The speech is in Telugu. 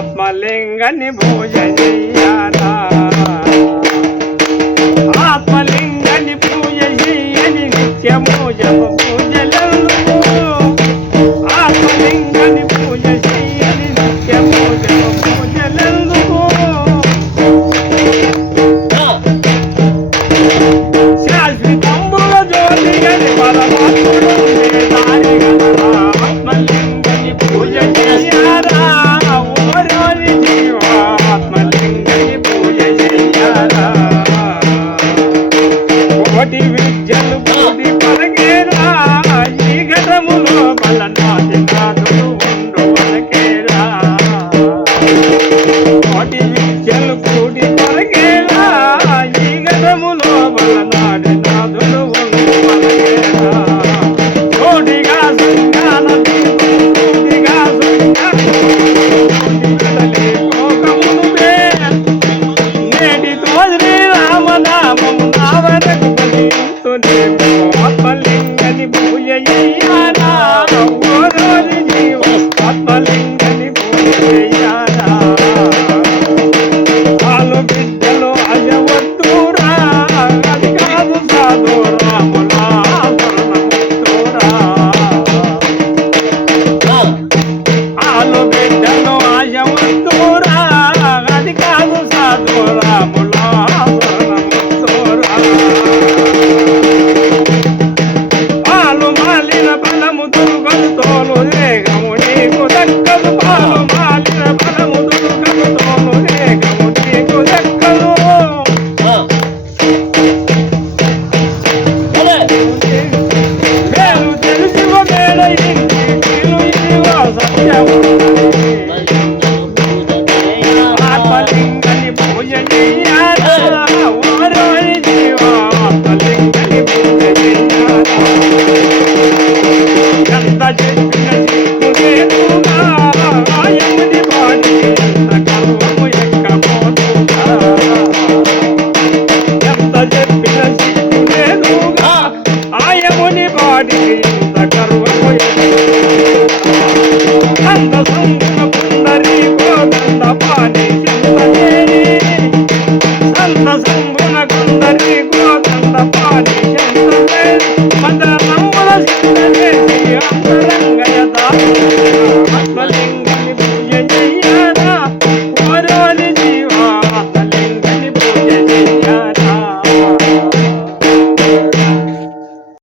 ఆత్మలింగాన్ని పూజ చెయ్యాలా ఆత్మలింగాన్ని పూజ చెయ్యని నిత్యము జప పూజలందుకు ఆత్మలింగాన్ని పూజ చెయ్యని నిత్యము జప పూజలందుకు శాశ్వతంబుల జ్యోతి గని పరమాత్ముడు దారి గల ఆత్మలింగాన్ని పూజ చెయ్యాలా కోటి విద్యలు కోటి పలకేరా ఈ ఘటములో బలనాది నాదుడు ఉండు పలకేరా కోటి విద్యలు కోటి పలకేరా ఈ ఘటములో బలనాది నాదుడు ఉండు పలకేరా కోటిగా సంగాన కోటిగా శ్రీరామనామము నావరకు ఆత్మలింగని పూజ చెయ్యాలా ఓ రోజు జీవ ఆత్మలింగని పూజ చెయ్యాలా ఆలు బిడ్డలు అజవద్దురా అది కాదు సాధు రాములా శరణమురా ఆలు బిడ్డలు అజవద్దురా అది కాదు సాధు రాములా పాలు మాలిన బలము దుర్గలు తోలు రేగము నీకు దక్కదు పాలు మాలిన బలము దుర్గలు తోలు రేగము నీకు దక్కదు మేలు తెలిసివ మేడ ఇంటివ సత్యము ఆత్మలింగని పూజ చెయ్యాలా ఓరోని జీవ ఆత్మలింగని పూజ చెయ్యాలా ఎంత చెప్పిన